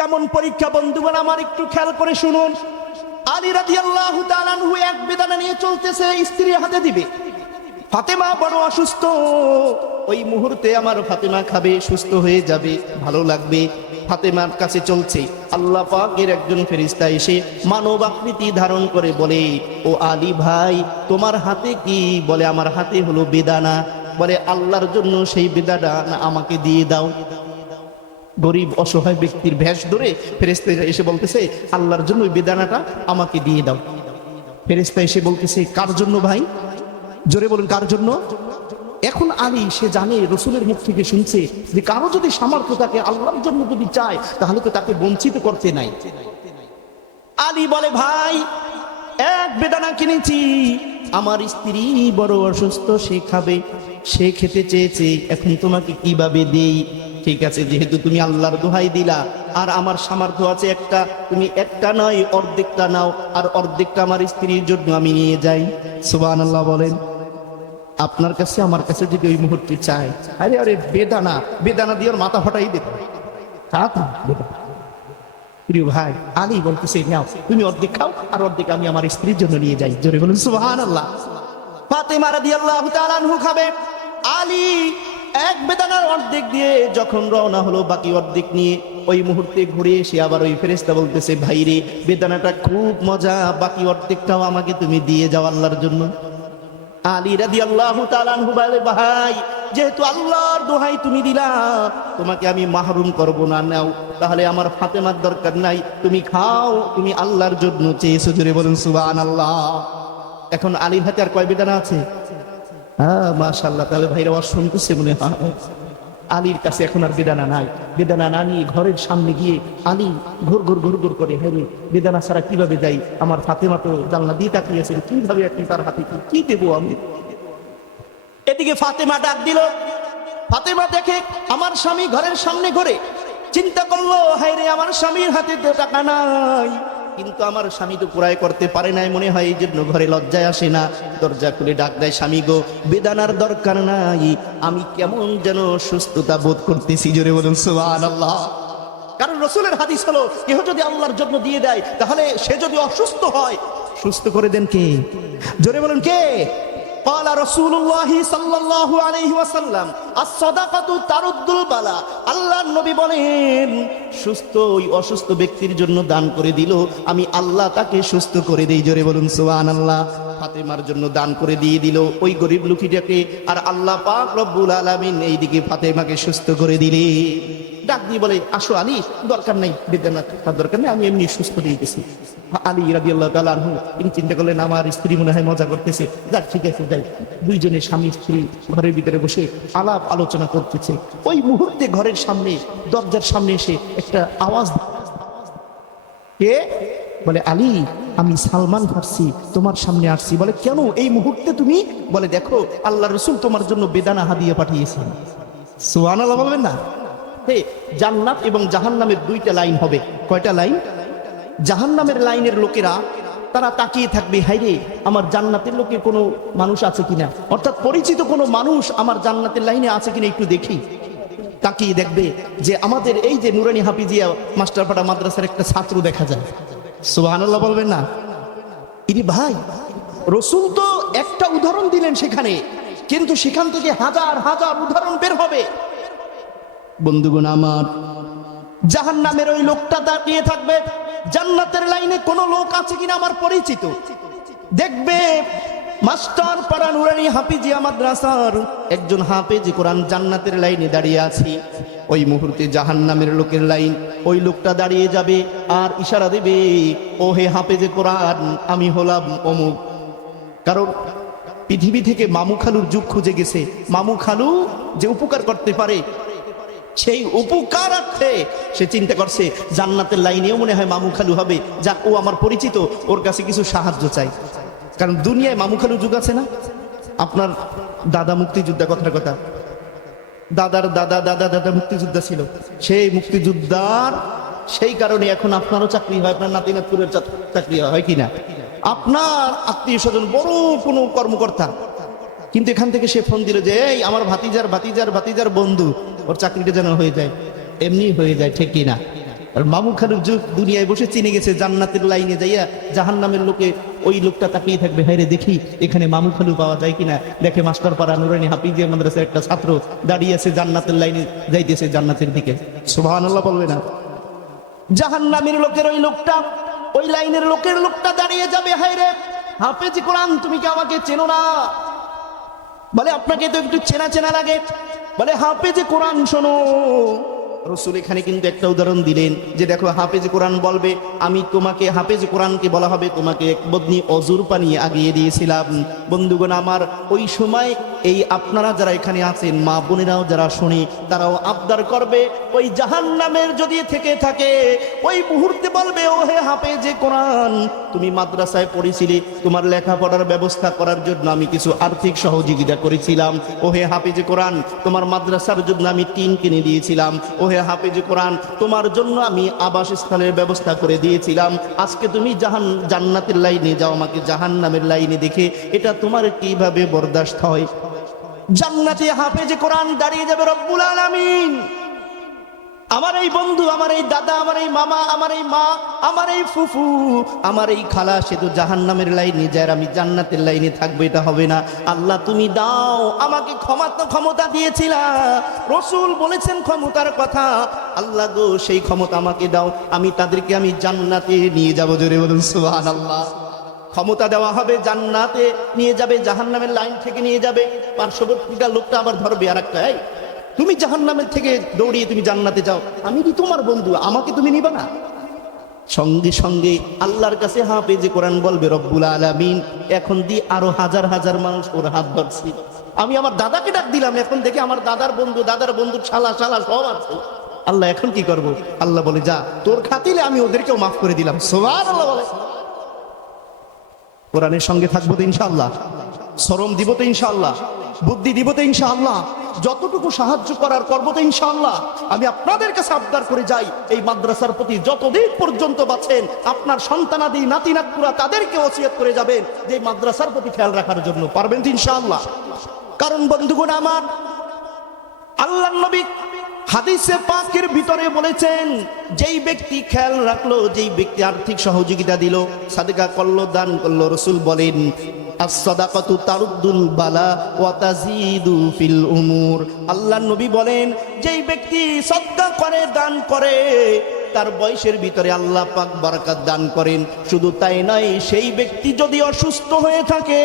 কেমন পরীক্ষা, বন্ধুগণ, আমার একটু খেয়াল করে শুনুন। আলী রাজি আল্লাহ এক বেদানা নিয়ে চলতেছে, স্ত্রী হাতে দিবে। ফাতেমা বড় অসুস্থ। ওই মুহূর্তে আমার ফাতেমা খাবে, সুস্থ হয়ে যাবে, ভালো লাগবে। ফাতেমার কাছে চলছে। আল্লাহ পাকের একজন ফেরিস্তা এসে মানব আকৃতি ধারণ করে বলে, ও আলী ভাই, তোমার হাতে কি? বলে, আমার হাতে হলো বেদানা। বলে, আল্লাহর জন্য সেই বেদানা আমাকে দিয়ে দাও। গরিব, অসহায় ব্যক্তির ভেষ ধরে ফেরেস্তা এসে বলতেছে, আল্লাহর জন্য ওই বেদানাটা আমাকে দিয়ে দাও। ফেরেস্তা এসে বলতেছে, কার জন্য ভাই? জোরে বলুন, কার জন্য? এখন আলী, সে জানে, রসুলের মুখ থেকে শুনছে যে কারও যদি সামর্থ্য থাকে, আল্লাহর জন্য যদি চায়, তাহলে তো তাকে বঞ্চিত করতে নাই। আলী বলে, ভাই, এক বেদানা কিনেছি। আমার স্ত্রী বড় অসুস্থ, সে খাবে, সে খেতে চেয়েছে, এখন তোমাকে কীভাবে দেই? ঠিক আছে, যেহেতু তুমি আল্লাহর দোহাই দিলা, আর আমার সামর্থ্য আছে একটা, তুমি একটা নয়, অর্ধেকটা নাও, আর অর্ধেকটা আমার স্ত্রীর জন্য আমি নিয়ে যাই। সুবান আল্লাহ বলেন, আপনার কাছে, আমার কাছে যদি ওই মুহূর্তে চাই আরে আরে, বেদানা বেদানা দিয়ে ওর মাথা ফাটাই দিতে। প্রিয় ভাই, আলী বলতেছে, নাও, তুমি অর্ধেক খাও, আর অর্ধেক আমি আমার স্ত্রীর জন্য নিয়ে যাই। জোরে বলুন সুবহান আল্লাহ ফাতেমা রাদিয়াল্লাহু তাআলা আনহু খাবে। আলী এক বেদানার অর্ধেক দিয়ে যখন রওনা হলো, বাকি অর্ধেক নিয়ে ওই মুহূর্তে ঘুরে এসে আবার ওই ফেরেস্তা বলতেছে ভাই রে বেদানাটা খুব মজা, বাকি অর্ধেকটাও আমাকে তুমি দিয়ে যাও আল্লাহর জন্য। আলী রাদি আল্লাহ ভাই, যেহেতু আল্লাহর দোহাই তুমি দিলা, তোমাকে আমি মাহরুম করব না, নাও। তাহলে আমার ফাতেমার দরকার নাই। তুমি খাও, তুমি আল্লাহর জন্য চেয়েছো। জোরে বলুন সুবান আল্লাহ এখন আলীর হাতে আর কয় বেদানা আছে? হ্যাঁ মাশাল্লাহ তাহলে ভাইরা আওয়াজ শুনতেছে মনে হয়। আলীর কাছে এখন আর বেদানা নাই। বেদানা না নিয়ে ঘরের সামনে গিয়ে আলী ঘুর ঘুর ঘুর ঘুর করে হেরে বেদানা ছাড়া কীভাবে যাই? আমার ফাতেমা তো জানলা দিয়ে তাকিয়েছে কীভাবে এখন তার হাতে কি দেবো আমি? এদিকে ফাতেমা ডাক দিল। ফাতেমা দেখে আমার স্বামী ঘরের সামনে ঘরে। চিন্তা করল হায় আমার স্বামীর হাতে তো টাকা নাই। কিন্তু আমার স্বামী তো পুরাই করতে পারে নাই, মনে হয় এই জন্য ঘরে লজ্জায় আসে না। দরজা খুলে ডাক দেয়, স্বামী গো, বেদানার দরকার নাই। আমি কেমন যেন সুস্থতা বোধ করতেছি। জোরে বলুন সোহান আল্লাহ কারণ রসুলের হাদিস হলো, কেহ যদি আল্লাহর জন্য দিয়ে দেয়, তাহলে সে যদি অসুস্থ হয়, সুস্থ করে দেন কে? জোরে বলুন, কে? সাল্লাল্লাহু তারুদ্দুল নবী বলেন, সুস্থ ওই অসুস্থ ব্যক্তির জন্য দান করে দিল। আমি আল্লাহ তাকে সুস্থ করে জোরে বলুন ফাতেমার জন্য দান করে দিয়ে দিল ওই গরিব লুকিটাকে। আর আল্লাহ পাক রব্বুল আলামিন এইদিকে ফাতেমাকে সুস্থ করে দিলে ডাক দিয়ে বলে, আসো আলী, দরকার নাই বেদানা তার দরকার নেই, আমি এমনি সুস্থ দিয়ে গেছি। আলী রাজি আল্লাহ তালু তিনি চিন্তা করলেন, আমার স্ত্রী মনে হয় মজা করতেছে। যাক, ঠিক আছে, যাই। দুইজনে স্বামী স্ত্রী ঘরের ভিতরে বসে আলাপ আলোচনা করতেছে। ওই মুহূর্তে ঘরের সামনে, দরজার সামনে এসে একটা আওয়াজ কে? বলে, আলী, আমি সালমান ফার্সি, তোমার সামনে আসছি। বলে, কেন এই মুহূর্তে তুমি? বলে, দেখো আল্লাহ রসুল তোমার জন্য বেদানা হাদিয়ে পাঠিয়েছেন। সোয়ান আল্লাহ বলবেন না? হে জান্নাত এবং জাহান্নামের দুইটা লাইন হবে। কয়টা লাইন? জাহান্নামের লাইনের লোকেরা, তারা তাকিয়ে থাকবে হাইরে আমার জান্নাতের লোকে কোনো মানুষ আছে কিনা? অর্থাৎ পরিচিত কোনো মানুষ আমার জান্নাতের লাইনে আছে কিনা একটু দেখি। তাকিয়ে দেখবে যে আমাদের এই যে নুরানি হাফিজিয়া মাস্টারপাড়া মাদ্রাসার একটা ছাত্র দেখা যায়। সুবহানাল্লাহ বলবেন না? ইনি ভাই, রসুল তো একটা উদাহরণ দিলেন সেখানে, কিন্তু সেখান থেকে হাজার হাজার উদাহরণ বের হবে। বন্ধুগণ আমার জাহান নামের ওই লোকটা দাঁড়িয়ে থাকবে। জান্নাতের লাইনে কোন লোক আছে কিনা আমার পরিচিত। দেখবে, মাস্টার পাড়া নুরানি হাফিজিয়া মাদ্রাসার একজন হাফেজ কোরআন জান্নাতের লাইনে দাঁড়িয়ে আছি। ওই মুহূর্তে জাহান নামের লোকের লাইন, ওই লোকটা দাঁড়িয়ে যাবে আর ইশারা দেবে, ও হে হাফেজে কোরআন, আমি হলাম অমুক। কারণ পৃথিবী থেকে মামু খালুর যুগ খুঁজে গেছে। মামু খালু যে উপকার করতে পারে সেই উপকারার্থে সে চিন্তা করছে, জান্নাতের লাইনেও মনে হয় মামু খালু হবে। যাক, ও আমার পরিচিত, ওর কাছে কিছু সাহায্য চাই। কারণ দুনিয়ায় মামু খালু যুগ আছে না? আপনার দাদা মুক্তিযোদ্ধা কথার কথা। দাদার দাদা দাদা দাদা মুক্তিযোদ্ধা ছিল। সেই মুক্তিযোদ্ধার সেই কারণে এখন আপনারও চাকরি হয়, আপনার নাতি নাতপুরের চাকরি হয় কিনা আপনার আত্মীয় স্বজন বড় কোনো কর্মকর্তা কিন্তু এখান থেকে সে ফোন দিল যে এই আমার ভাতিজার ভাতিজার ভাতিজার বন্ধু ওর চাকরিটা যেন হয়ে যায়। এমনি হয়ে যায় ঠিক কিনা? আর মামু খালুর যুগ দুনিয়ায় বসে চিনে গেছে জান্নাতের লাইনে যাইয়া জাহান্নামের লোকে ওই লোকটা তাকিয়ে থাকবে হায় রে দেখি এখানে মামু খালু পাওয়া যায় কিনা? দেখে মাস্টার পাড়া নুরানি হাফিজিয়া মাদ্রাসার একটা ছাত্র দাঁড়িয়ে আছে জান্নাতের লাইনে যাইতেছে জান্নাতের দিকে। সুবহানাল্লাহ বলবে না। জাহান্নামের লোকের ওই লোকটা ওই লাইনের লোকের লোকটা দাঁড়িয়ে যাবে হায় রে হাফেজ কোরআন তুমি কি আমাকে চেনো না? বলে আপনাকে তো একটু চেনা চেনা লাগে। বলে হাফেজে কোরআন শোনো। রসুল এখানে কিন্তু একটা উদাহরণ দিলেন যে দেখো, হাফেজ কোরআন বলবে, আমি তোমাকে, হাফেজ কোরআনকে বলা হবে, তোমাকে এক বদনি অজুর পানি আগিয়ে দিয়েছিলাম। বন্ধুগণ, আমার ওই সময় এই আপনারা যারা এখানে আছেন, মা বোনেরাও যারা শুনি, তারাও আবদার করবে, ওই জাহান নামের যদি থেকে থাকে, ওই মুহূর্তে বলবে ও হে হাফেজে কোরআন, তুমি মাদ্রাসায় পড়েছিলে, তোমার লেখাপড়ার ব্যবস্থা করার জন্য আমি কিছু আর্থিক সহযোগিতা করেছিলাম। ও হে হাফেজে কোরআন, তোমার মাদ্রাসার জন্য আমি টিন কিনে দিয়েছিলাম। ও হে হাফিজ কোরআন, তোমার জন্য আমি আবাসস্থলের ব্যবস্থা করে দিয়েছিলাম। আজকে তুমি জাহান, জান্নাতের লাইনে যাও, আমাকে জাহান নামের লাইনে দেখে এটা তোমার কীভাবে বরদাস্ত হয়? জান্নাতে হাফেজে কোরআন দাঁড়িয়ে যাবে রব্বুল আলামিন। আমার এই বন্ধু, আমার এই দাদা, আমার এই মামা, আমার এই মা, আমার এই ফুফু, আমার এই খালা, সে তো জাহান নামের লাইনে যায় আমি জান্নাতের লাইনে থাকব, এটা হবে না। আল্লাহ, তুমি দাও, আমাকে ক্ষমা, ক্ষমতা দিয়েছিলা। রসুল বলেছেন ক্ষমতার কথা। আল্লাহ গো, সেই ক্ষমতা আমাকে দাও, আমি তাদেরকে আমি জান্নাতে নিয়ে যাব, জোরে বলুন সুহান আল্লাহ ক্ষমতা দেওয়া হবে জান্নাতে, নিয়ে যাবে, জাহান্নামের লাইন থেকে নিয়ে যাবে। পার্শ্ববর্তীটা লোকটা আবার ধরবে আর একটা তুমি জাহান্নামের থেকে দৌড়িয়ে তুমি জান্নাতে যাও। আমি কি তোমার বন্ধু? আমাকে তুমি নিবা না? সঙ্গে সঙ্গে আল্লাহর কাছে হাফেজে কোরআন বলবে, রব্বুল আলামিন, এখন দিয়ে আরও হাজার হাজার মানুষ ওর হাত ধরছি। আমি আমার দাদাকে ডাক দিলাম, এখন দেখি আমার দাদার বন্ধু দাদার বন্ধু, শালা শালা, সব আছে। আল্লাহ, এখন কি করব? আল্লাহ বলে, যা, তোর খাতিলে আমি ওদেরকেও মাফ করে দিলাম। সোহান আল্লাহ বলে। কোরআনের সঙ্গে থাকব তো ইনশাআল্লাহ। সরম দিব তো ইনশাআল্লাহ। বুদ্ধি দিব তো ইনশাআল্লাহ। যতটুকু সাহায্য করার করব তো আমি আপনাদের কাছে আবদার করে যাই, এই মাদ্রাসার প্রতি যতদিন পর্যন্ত বাঁচেন, আপনার সন্তানাদি নাতি নাতপুরা তাদেরকে ওসিয়ত করে যাবেন যে মাদ্রাসার প্রতি খেয়াল রাখার জন্য পারবেন তো ইনশাআল্লাহ। কারণ বন্ধুগণ আমার আল্লাহ নবী হাদিসে পাকের ভিতরে বলেছেন, যেই ব্যক্তি খেয়াল রাখল, যেই ব্যক্তি আর্থিক সহযোগিতা দিল, সাদেকা করল, দান করল, রসুল বলেন as-sadaqatu তারুদ্দুল বালা ওয়া ফিল উমুর। আল্লাহ নবী বলেন, যেই ব্যক্তি সদকা করে, দান করে, তার বয়সের ভিতরে আল্লাহ পাক বারাকাত দান করেন। শুধু তাই নয়, সেই ব্যক্তি যদি অসুস্থ হয়ে থাকে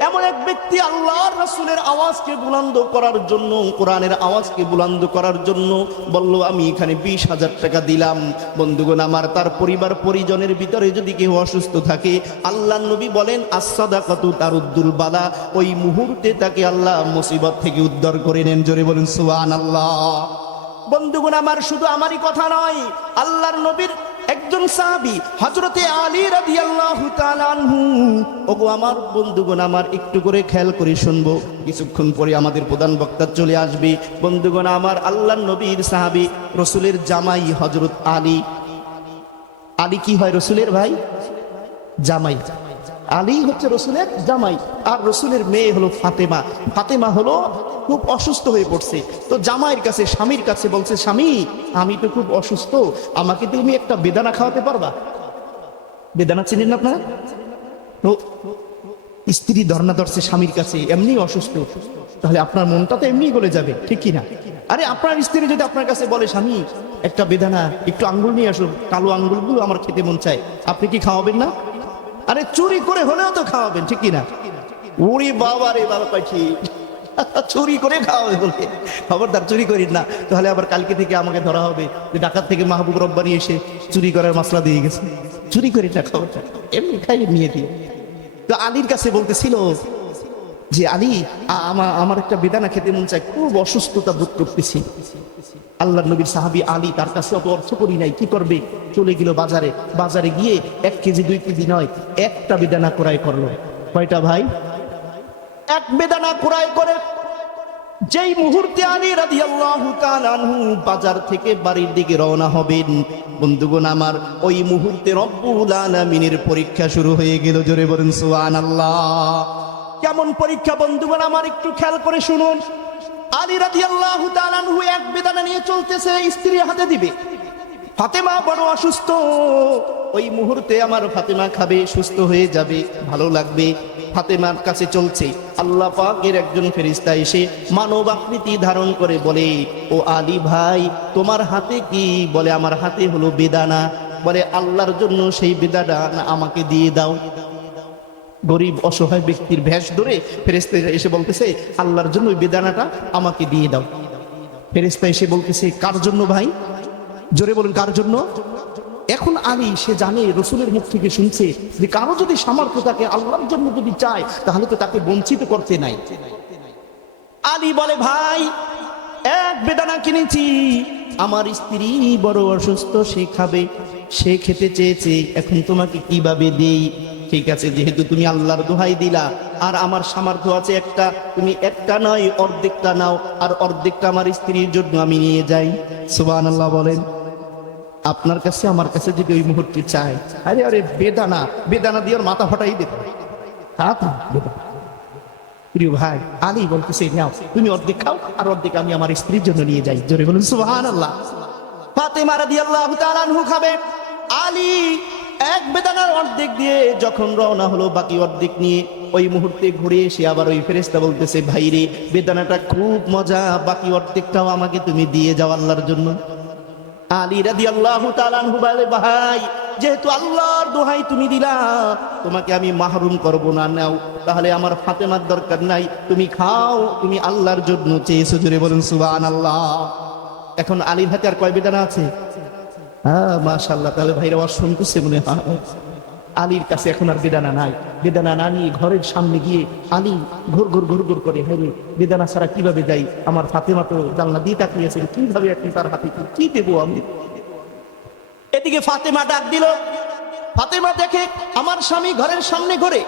এমন এক ব্যক্তি আল্লাহর রাসূলের আওয়াজকে বুলন্দ করার জন্য, কোরআনের আওয়াজকে বুলন্দ করার জন্য বলল, আমি এখানে বিশ হাজার টাকা দিলাম। বন্ধুগণ আমার, তার পরিবার, পরিজনের ভিতরে যদি কেউ অসুস্থ থাকে আল্লাহ নবী বলেন আসাদাকাতু তারুদ্দুল বালা। ওই মুহূর্তে তাকে আল্লাহ মুসিবত থেকে উদ্ধার করে নেন। জোরে বলেন বলুন, সুবহানাল্লাহ। বন্ধুগণ আমার, শুধু আমারই কথা নয়, আল্লাহর নবীর একজন সাহাবি হজরতে আলী রাজি আল্লাহ ওগো আমার বন্ধুগণ, আমার একটু করে খেয়াল করে শুনব। কিছুক্ষণ পরে আমাদের প্রধান বক্তা চলে আসবে। বন্ধুগণ, আমার আল্লাহ নবীর সাহাবি, রসুলের জামাই হজরত আলী। আলী কি হয় রসুলের ভাই? জামাই। আলী হচ্ছে রসুলের জামাই, আর রসুলের মেয়ে হলো ফাতেমা। ফাতেমা হলো খুব অসুস্থ হয়ে পড়ছে। তো জামাইয়ের কাছে, স্বামীর কাছে বলছে, স্বামী, আমি তো খুব অসুস্থ, আমাকে তুমি একটা বেদানা খাওয়াতে পারবা? বেদানা চিনেন আপনারা? তো স্ত্রী ধর্ণা ধরছে স্বামীর কাছে, এমনি অসুস্থ। তাহলে আপনার মনটা তো এমনি গলে যাবে, ঠিক কি না আরে আপনার স্ত্রী যদি আপনার কাছে বলে, স্বামী, একটা বেদানা, একটু আঙ্গুল নিয়ে আসুন, কালো আঙ্গুলগুলো আমার খেতে মন চায়, আপনি কি খাওয়াবেন না? আরে চুরি করে হলেও তো খাওয়াবেন, ঠিক কিনা? উড়ি বাবা রে বাবা পাখি চুরি করে খাওয়াবে বলে। খবরদার, চুরি করি না। তাহলে আবার কালকে থেকে আমাকে ধরা হবে। যে ডাকাত থেকে মাহবুব রব্বানি এসে চুরি করার মশলা দিয়ে গেছে। চুরি করি না খবরটা এমনি খাই নিয়ে দিয়ে তো আলীর কাছে বলতেছিল যে আলী, আ- আমা- আমার একটা বেদানা খেতে মন চায়, খুব অসুস্থতা বোধ করতেছি। আল্লাহ নবীর সাহাবী আলী তার কাছে অত অর্থ করি নাই, কি করবে? চলে গেল বাজারে। বাজারে গিয়ে এক কেজি, দুই কেজি নয়, একটা বেদানা ক্রয় করল। কয়টা ভাই? এক বেদানা ক্রয় করে যেই মুহূর্তে আলী তাআলা আনহু বাজার থেকে বাড়ির দিকে রওনা হবেন, বন্ধুগণ আমার, ওই মুহূর্তে রব্বুল আলামিনের পরীক্ষা শুরু হয়ে গেল। জোরে বলুন, সুবহানাল্লাহ। কেমন পরীক্ষা, বন্ধুগণ, আমার একটু খেয়াল করে শুনুন। আলী তাআলা আনহু এক বেদানা নিয়ে চলতেছে স্ত্রীর হাতে দিবে। ফাতেমা বড় অসুস্থ। ওই মুহূর্তে আমার ফাতেমা খাবে, সুস্থ হয়ে যাবে, ভালো লাগবে। ফাতেমার কাছে চলছে। আল্লাহ পাকের একজন ফেরিস্তা এসে মানব আকৃতি ধারণ করে বলে, ও আলী ভাই, তোমার হাতে কি? বলে, আমার হাতে হলো বেদানা। বলে, আল্লাহর জন্য সেই বেদানা আমাকে দিয়ে দাও। গরিব, অসহায় ব্যক্তির ভেষ ধরে ফেরেস্তা এসে বলতেছে, আল্লাহর জন্য ওই বেদানাটা আমাকে দিয়ে দাও। ফেরেস্তা এসে বলতেছে, কার জন্য ভাই? জোরে বলুন, কার জন্য? এখন আলী, সে জানে, রসুলের মুখ থেকে শুনছে যে কারও যদি সামর্থ্য তাকে আল্লাহর জন্য যদি চায়, তাহলে তো তাকে বঞ্চিত করতে নাই। আলী বলে, ভাই, এক বেদানা কিনেছি। আমার স্ত্রী বড় অসুস্থ, সে খাবে, সে খেতে চেয়েছে, এখন তোমাকে কীভাবে দেই? ঠিক আছে, যেহেতু তুমি আল্লাহর দোহাই দিলা, আর আমার সামর্থ্য আছে একটা, তুমি একটা নয়, অর্ধেকটা নাও, আর অর্ধেকটা আমার স্ত্রীর জন্য আমি নিয়ে যাই। সুবান আল্লাহ বলেন, আপনার কাছে, আমার কাছে যদি ওই মুহূর্তে চাই আরে আরে, বেদানা বেদানা দিয়ে ওর মাথা ফাটাই দেবে। প্রিয় ভাই, আলী বলতেছে, নাও, তুমি অর্ধেক খাও, আর অর্ধেক আমি আমার স্ত্রীর জন্য নিয়ে যাই। জোরে বলুন সুবহান আল্লাহ ফাতেমা রাদিয়াল্লাহু তাআলা আনহু খাবে। আলী এক বেদানার অর্ধেক দিয়ে যখন রওনা হলো, বাকি অর্ধেক নিয়ে ওই মুহূর্তে ঘুরে এসে আবার ওই ফেরেস্তা বলতেছে ভাই রে বেদানাটা খুব মজা, বাকি অর্ধেকটাও আমাকে তুমি দিয়ে যাও আল্লাহর জন্য। আলী আনহু বলে, ভাই, যেহেতু আল্লাহর দোহাই তুমি দিলা, তোমাকে আমি মাহরুম করব না, নাও। তাহলে আমার ফাতেমার দরকার নাই, তুমি খাও, তুমি আল্লাহর জন্য চেয়েছো। জুড়ে বলুন, সুবহানাল্লাহ। এখন আলীর হাতে আর কয় বেদানা আছে? হ্যাঁ মাশাআল্লাহ তাহলে ভাইরা ওয়াজ শুনতেছে মনে হয়। আলীর কাছে এখন আর বেদানা নাই। বেদানা না নিয়ে ঘরের সামনে গিয়ে আলী ঘুর ঘুর ঘুর ঘুর করে হ্যাঁ রে, বেদানা ছাড়া কীভাবে যাই? আমার ফাতেমা তো জানলা দিয়ে তাকিয়েছে কীভাবে এখন তার হাতে কি- দেবো আমি? এদিকে ফাতেমা ডাক দিল। ফাতেমা দেখে আমার স্বামী ঘরের সামনে ঘরে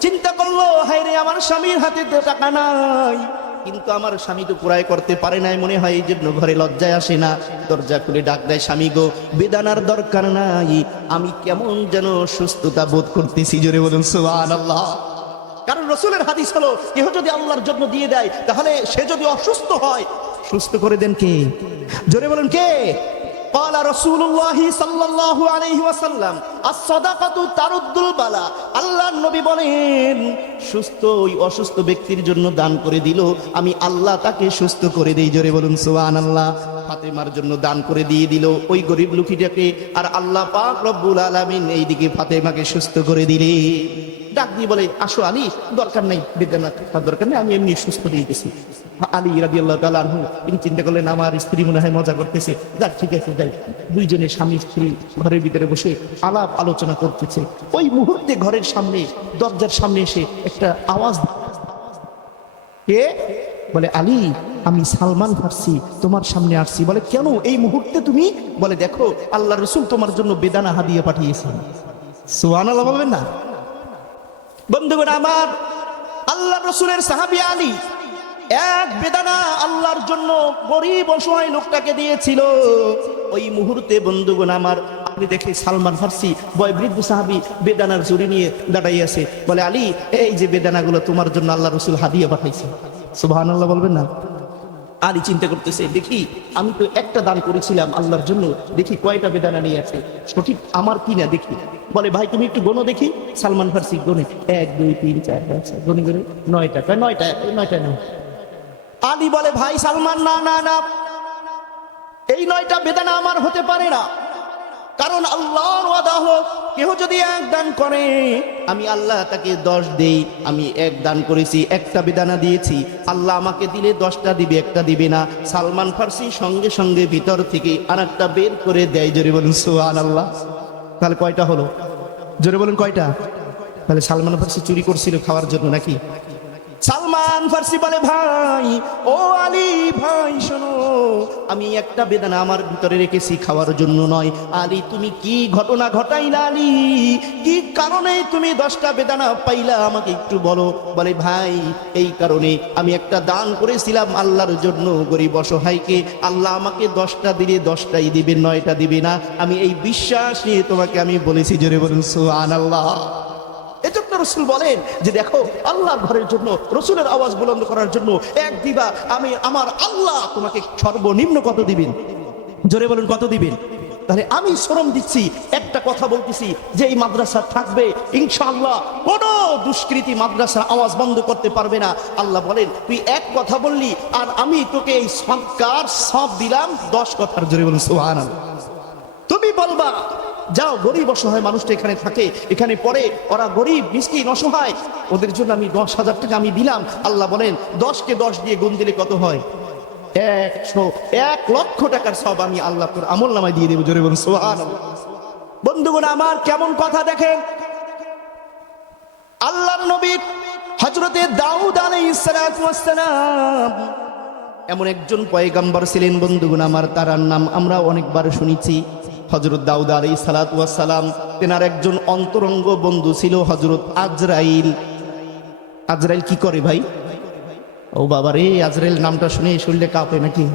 চিন্তা করল হায় আমার স্বামীর হাতে তো টাকা নাই। কিন্তু আমার স্বামী তো পুরাই করতে পারে নাই মনে হয় এই জন্য ঘরে লজ্জায় আসে না দরজা খুলে ডাক দেয় স্বামী গো বেদানার দরকার নাই আমি কেমন যেন সুস্থতা বোধ করতেছি জোরে বলুন সুবহান আল্লাহ কারণ রসুলের হাদিস হলো কেহ যদি আল্লাহর জন্য দিয়ে দেয় তাহলে সে যদি অসুস্থ হয় সুস্থ করে দেন কে জোরে বলুন কে قال رسول الله صلى الله عليه وسلم الصدقه ترد البلاء আল্লাহর নবী বলেন সুস্থ ওই অসুস্থ ব্যক্তির জন্য দান করে দিল। আমি আল্লাহ তাকে সুস্থ করে দেই, জোরে বলুন সোহান আল্লাহ ফাতেমার জন্য দান করে দিয়ে দিল। ওই গরিব লুকিটাকে, আর আল্লাহ পাক রব্বুল আলমিন এইদিকে ফাতেমাকে সুস্থ করে দিলে ডাক দিয়ে বলে, আসো আলী, দরকার নাই বেদানা তার দরকার নেই, আমি এমনি সুস্থ দিয়ে গেছি। আলী রাজি আল্লাহ তালু তিনি চিন্তা করলেন, আমার স্ত্রী মনে হয় মজা করতেছে। যাক, ঠিক আছে, যাই। দুইজনে স্বামী স্ত্রী ঘরের ভিতরে বসে আলাপ আলোচনা করতেছে। ওই মুহূর্তে ঘরের সামনে, দরজার সামনে এসে একটা আওয়াজ কে? বলে, আলী, আমি সালমান ফার্সি, তোমার সামনে আসছি। বলে, কেন এই মুহূর্তে তুমি? বলে, দেখো, আল্লাহ রসুল তোমার জন্য বেদানা হাদিয়ে পাঠিয়েছেন। সোয়ান আল্লাহ বলবেন না? বন্ধুগণ আমার আল্লাহ রসুলের সাহাবি আলী এক বেদানা আল্লাহর জন্য গরিব অসহায় লোকটাকে দিয়েছিল। ওই মুহূর্তে বন্ধুগণ আমার, আপনি দেখে সালমান ফার্সি বয় বৃদ্ধ সাহাবি বেদানার জুড়ি নিয়ে দাঁড়াই আছে। বলে, আলী, এই যে বেদানাগুলো তোমার জন্য আল্লাহ রসুল হাদিয়া পাঠাইছে। সুবাহ আল্লাহ বলবেন না? আলী চিন্তা করতেছে, দেখি, আমি তো একটা দান করেছিলাম আল্লাহর জন্য, দেখি কয়টা বেদানা নিয়ে আছে, সঠিক আমার কি না দেখি? বলে, ভাই, তুমি একটু গোনো দেখি, সালমান ফার্সি গনে এক, দুই, তিন, চার, পাঁচ গনে গনে নয়টা, কয়, নয়টা নয়টা নয় আলী বলে, ভাই, সালমান, না না না, এই নয়টা বেদানা আমার হতে পারে না, কারণ আল্লাহর ওয়াদা হোক কেহ যদি এক দান করে আমি আল্লাহ তাকে দশ দেই, আমি এক দান করেছি, একটা বেদানা দিয়েছি। আল্লাহ আমাকে দিলে দশটা দিবে, একটা দিবে না। সালমান ফার্সি সঙ্গে সঙ্গে ভিতর থেকে আর একটা বের করে দেয়, জোরে বলুন সোহান আল্লাহ তাহলে কয়টা হলো? জোরে বলুন, কয়টা? তাহলে সালমান ফার্সি চুরি করছিল খাওয়ার জন্য নাকি? সালমান ফার্সি বলে, ভাই, ও আলী, ভাই, শোনো, আমি একটা বেদানা আমার ভিতরে রেখেছি খাওয়ার জন্য নয়। আলী, তুমি কি ঘটনা ঘটাইলা আলী? কি কারণে তুমি দশটা বেদানা পাইলা? আমাকে একটু বলো। বলে, ভাই, এই কারণে আমি একটা দান করেছিলাম আল্লাহর জন্য গরিব অসহায়কে। আল্লাহ আমাকে দশটা দিলে দশটাই দিবে নয়টা দিবে না। আমি এই বিশ্বাস নিয়ে তোমাকে আমি বলেছি, জোরে বলুন সুআন আল্লাহ এজন্য রসুল বলেন যে দেখো, আল্লাহর ঘরের জন্য, রসুলের আওয়াজ বুলন্দ করার জন্য এক দিবা, আমি আমার আল্লাহ তোমাকে সর্বনিম্ন কত দিবেন? জোরে বলুন, কত দিবেন? তাহলে আমি শ্রম দিচ্ছি, একটা কথা বলতেছি, যে এই মাদ্রাসা থাকবে, ইনশাআল্লাহ কোনো দুষ্কৃতি মাদ্রাসার আওয়াজ বন্ধ করতে পারবে না। আল্লাহ বলেন, তুই এক কথা বললি, আর আমি তোকে এই সব দিলাম, দশ কথার জোরে বলুন সোহান তুমি বলবা যাও, গরিব অসহায় মানুষটা এখানে থাকে, এখানে পড়ে, ওরা গরিব, মিসকিন, অসহায়। ওদের জন্য আমি দশ হাজার টাকা আমি দিলাম। আল্লাহ বলেন, দশকে দশ দিয়ে গুণ দিলে কত হয়? একশো, এক লক্ষ টাকার সব আমি আল্লাহ তোর আমল নামায় দিয়ে দেবো, জোরে বলুন সোহান বন্ধুগণ, আমার কেমন কথা দেখেন? আল্লাহর নবীর হজরতে দাউদ আলাইহিস সালাতু ওয়াস সালাম, এমন একজন পয়গাম্বর ছিলেন বন্ধুগণ আমার, তারার নাম আমরা অনেকবার শুনেছি। হজরত দাউদ আলী সালাম তেনার একজন অন্তরঙ্গ বন্ধু ছিল হজরত আজরাইল। আজরাইল কি করে ভাই? ও বাবা রে, আজরাইল নামটা শুনে শুনলে কাঁপে নাকি?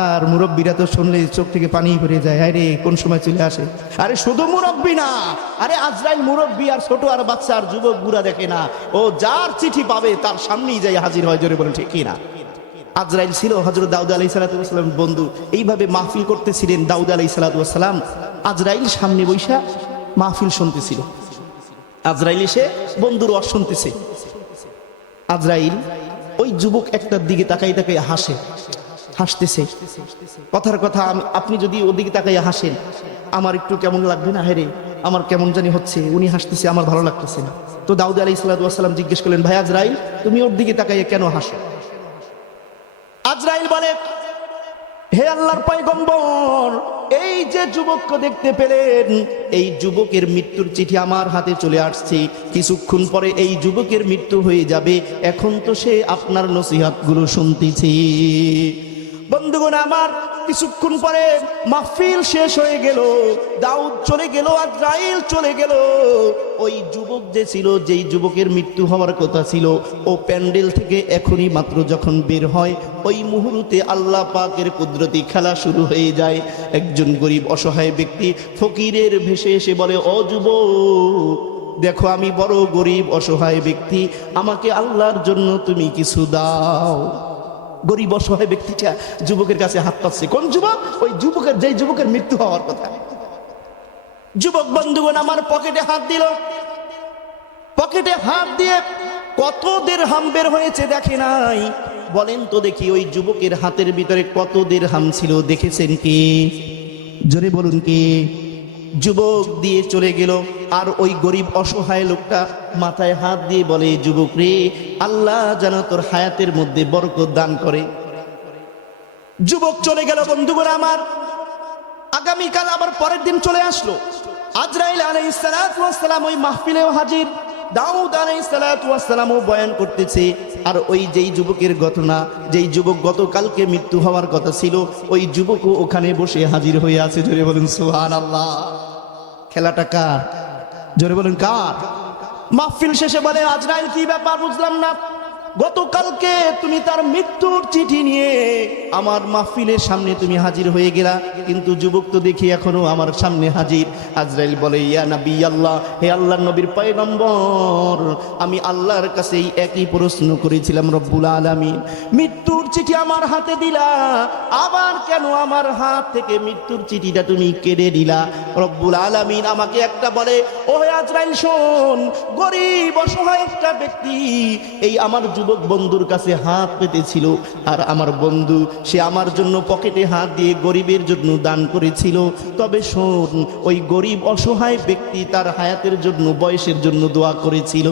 আর মুরব্বীরা তো শুনলে চোখ থেকে পানি পড়ে যায়। আরে কোন সময় চলে আসে? আরে শুধু মুরব্বী না, আরে আজরাইল মুরব্বী আর ছোট আর বাচ্চা আর যুবক বুড়া দেখে না। ও যার চিঠি পাবে তার সামনেই যাই হাজির হয়, জোরে বলেন, ঠিক না? আজরাইল ছিল হজরত দাউদ আলাই সালাতাম বন্ধু। এইভাবে মাহফিল করতেছিলেন দাউদ আলাই সালাতাম আজরাইল সামনে বৈশা মাহফিল শুনতেছিল। আজরাইল এসে বন্ধুর ওয়াজ শুনতেছে। আজরাইল ওই যুবক একটার দিকে তাকাই তাকাই হাসে। হাসতেছে। কথার কথা আপনি যদি ওদিকে তাকাই হাসেন, আমার একটু কেমন লাগবে না? হেরে, আমার কেমন জানি হচ্ছে। উনি হাসতেছে, আমার ভালো লাগতেছে না। তো দাউদ আলাই সালাতাম জিজ্ঞেস করলেন, ভাই আজরাইল, তুমি ওর দিকে তাকাইয়ে কেন হাসো? আজরাইল বলে, হে আল্লাহর পয়গম্বর, এই যে যুবককে দেখতে পেলেন, এই যুবকের মৃত্যুর চিঠি আমার হাতে চলে আসছে। কিছুক্ষণ পরে এই যুবকের মৃত্যু হয়ে যাবে। এখন তো সে আপনার নসিহাতগুলো শুনতেছি। বন্ধুগণ, আমার কিছুক্ষণ পরে মাহফিল শেষ হয়ে গেল, দাউদ চলে গেল আজরাইল চলে গেল। ওই যুবক যে ছিল, যেই যুবকের মৃত্যু হওয়ার কথা ছিল, ও প্যান্ডেল থেকে এখনই মাত্র যখন বের হয়, ওই মুহূর্তে আল্লাহ পাকের কুদরতি খেলা শুরু হয়ে যায়। একজন গরিব অসহায় ব্যক্তি ফকিরের ভেসে এসে বলে, ও যুবক, দেখো আমি বড় গরিব অসহায় ব্যক্তি, আমাকে আল্লাহর জন্য তুমি কিছু দাও। গরিব অসহায় ব্যক্তিটা যুবকের কাছে হাত পাচ্ছে। কোন যুবক? ওই যুবকের, যেই যুবকের মৃত্যু হওয়ার কথা। যুবক বন্ধুগণ, আমার পকেটে হাত দিল। পকেটে হাত দিয়ে কত দের হাম বের হয়েছে দেখে নাই। বলেন তো দেখি, ওই যুবকের হাতের ভিতরে কত দের হাম ছিল, দেখেছেন কি? জোরে বলুন কি? যুবক দিয়ে চলে গেল। আর ওই গরিব অসহায় লোকটা মাথায় হাত দিয়ে বলে, যুবক রে, আল্লাহ যেন তোর হায়াতের মধ্যে বরকত দান করে। যুবক চলে গেল বন্ধুগণ আমার। আগামীকাল আবার পরের দিন চলে আসলো। আজরাইল আলাই আলাইসালাম ওই মাহফিলেও হাজির। দাউদ আলাইসালামও বয়ান করতেছে। আর ওই যেই যুবকের ঘটনা, যেই যুবক গতকালকে মৃত্যু হওয়ার কথা ছিল, ওই যুবকও ওখানে বসে হাজির হয়ে আছে। জোরে বলুন সুহান আল্লাহ খেলাটা কার? জোরে বলুন কার? মাহফিল শেষে বলে আজরাইল কি ব্যাপার বুঝলাম না। গতকালকে তুমি তার মৃত্যুর চিঠি নিয়ে আমার মাহফিলের সামনে তুমি হাজির হয়ে গেলা। কিন্তু যুবক তো দেখি এখনও আমার সামনে হাজির। আজরাইল বলে, ইয়া নবী আল্লাহ, হে আল্লাহ নবীর পয়গম্বর, আমি আল্লাহর কাছে একই প্রশ্ন করেছিলাম, রব্বুল আলামিন, মৃত্যুর চিঠি আমার হাতে দিলা। আবার কেন আমার হাত থেকে মৃত্যুর চিঠিটা তুমি কেড়ে দিলা রব্বুল আলামিন আমাকে একটা বলে ও হে আজরাইল শোন, গরিব অসহায় একটা ব্যক্তি, এই আমার যুবক বন্ধুর কাছে হাত পেতেছিল, আর আমার বন্ধু সে আমার জন্য পকেটে হাত দিয়ে গরিবের জন্য দান করেছিল। তবে শোন, ওই গরিব অসহায় ব্যক্তি তার হায়াতের জন্য, বয়সের জন্য দোয়া করেছিল।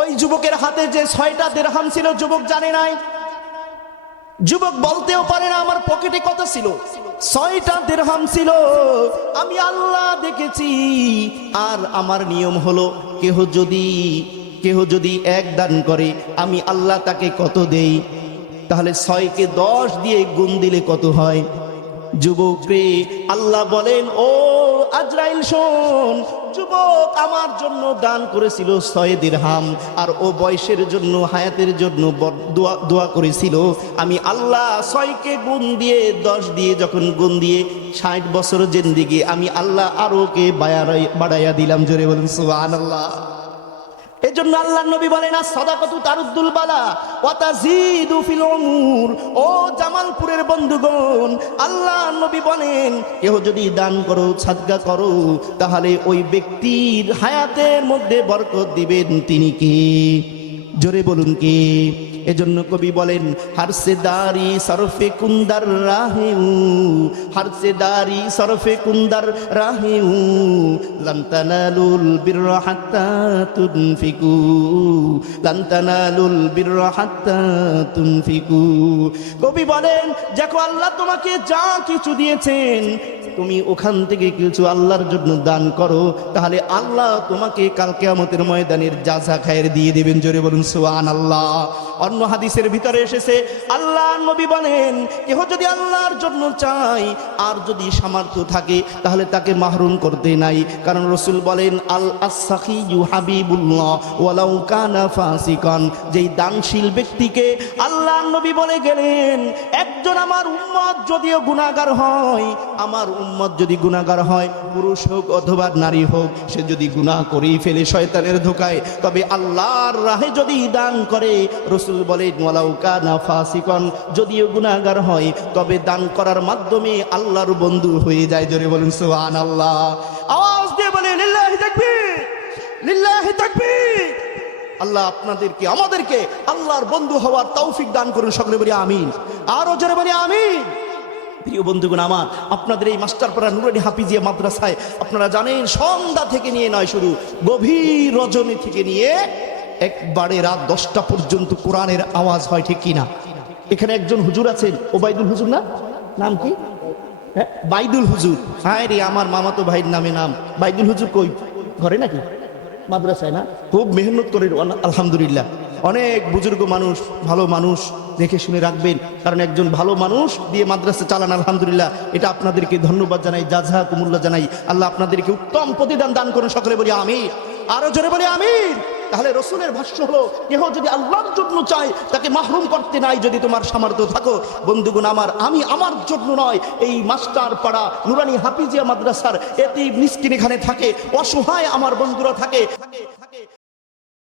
ওই যুবকের হাতে যে ছয়টা দেড়হাম ছিল, যুবক জানে নাই। যুবক বলতেও পারে না আমার পকেটে কত ছিল। ছয়টা দেড়হাম ছিল, আমি আল্লাহ দেখেছি। আর আমার নিয়ম হলো, কেহ যদি কেহ যদি এক দান করে, আমি আল্লাহ তাকে কত দেই? তাহলে ছয়কে দশ দিয়ে গুণ দিলে কত হয়? যুবক রে আল্লাহ বলেন, ও আজরাইল শোন, যুবক আমার জন্য দান করেছিল ছয় দিরহাম, আর ও বয়সের জন্য, হায়াতের জন্য দোয়া করেছিল। আমি আল্লাহ ছয়কে গুণ দিয়ে, দশ দিয়ে যখন গুণ দিয়ে, ষাট বছর জেন্দিগি, আমি আল্লাহ আরও কে বাড়াইয়া দিলাম। জোরে বলুন, সুবহানাল্লাহ। এই জন্য আল্লাহ নবী বলেন না সদাকতু তারুদ্দুল বালা ওয়াতাজিদু ফিল ও জামালপুরের বন্ধুগণ, আল্লাহ নবী বলেন, কেহ যদি দান করো, সাদগা করো, তাহলে ওই ব্যক্তির হায়াতের মধ্যে বরকত দিবেন তিনি কি? জোরে বলুন কি? এজন্য কবি বলেন হারসে দারি সরফে কুন্দার রাহেউ হারসে দারি সরফে কুন্দার রাহেউ লন্তানালুল বিররা হাত্তা তুনফিকু লন্তানালুল বিররা হাত্তা তুনফিকু। কবি বলেন, দেখো আল্লাহ তোমাকে যা কিছু দিয়েছেন তুমি ওখান থেকে কিছু আল্লাহর জন্য দান করো, তাহলে আল্লাহ তোমাকে কালকে আমাদের ময়দানের যা যা খায়ের দিয়ে দেবেন। জোরে বলুন সোয়ান আল্লাহ অন্য হাদিসের ভিতরে এসেছে, আল্লাহ নবী বলেন, কেহ যদি আল্লাহর জন্য চাই আর যদি সামর্থ্য থাকে, তাহলে তাকে মাহরুম করতে নাই। কারণ রসুল বলেন আল আসাখি ইউ হাবিবুল্লাহ যেই দানশীল ব্যক্তিকে আল্লাহ নবী বলে গেলেন, একজন আমার উম্মত যদিও গুণাগার হয়, আমার উম্মত যদি গুণাগার হয়, পুরুষ হোক অথবা নারী হোক, সে যদি গুনাহ করেই ফেলে শয়তানের ধোকায়, তবে আল্লাহর রাহে যদি দান করে, রসুল বলেন, ওয়ালাউ কানা ফাসিকন যদিও গুণাগার হয়, তবে দান করার মাধ্যমে আল্লাহর বন্ধু হয়ে যায়। জোরে বলুন সুবহান আল্লাহ আওয়াজ দিয়ে বলে আল্লাহ আপনাদেরকে, আমাদেরকে আল্লাহর বন্ধু হওয়ার তৌফিক দান করুন সকলে বলি আমিন। আরও জোরে বলি আমিন। প্রিয় বন্ধুগণ আমার আপনাদের এই মাস্টারপাড়া নুরানি হাফিজিয়া মাদ্রাসায় আপনারা জানেন সন্ধ্যা থেকে নিয়ে নয় শুরু গভীর রজনী থেকে নিয়ে একবারে রাত দশটা পর্যন্ত কোরআনের আওয়াজ হয় ঠিক কিনা? এখানে একজন হুজুর আছেন ওবায়দুল হুজুর না? নাম কি? হ্যাঁ, বাইদুল হুজুর। হ্যাঁ রে আমার মামাতো ভাইয়ের নামে নাম। বাইদুল হুজুর কই? ঘরে নাকি? মাদ্রাসায় না? খুব মেহনত করে আলহামদুলিল্লাহ। অনেক বুজুর্গ মানুষ, ভালো মানুষ দেখে শুনে রাখবেন। কারণ একজন ভালো মানুষ দিয়ে মাদ্রাসা চালান, আলহামদুলিল্লাহ, এটা আপনাদেরকে ধন্যবাদ জানাই জাজা কুমুল্লা জানাই। আল্লাহ আপনাদেরকে উত্তম প্রতিদান দান করুন, সকলে বলি আমি আরও জোরে বলি আমির তাহলে রসুলের ভাষ্য হলো, কেহ যদি আল্লাহর জন্য চায়, তাকে মাহরুম করতে নাই যদি তোমার সামর্থ্য থাকো। বন্ধুগুণ আমার, আমি আমার জন্য নয়, এই মাস্টার পাড়া নুরানি হাফিজিয়া মাদ্রাসার এতে মিসকিন এখানে থাকে, অসহায় আমার বন্ধুরা থাকে থাকে থাকে।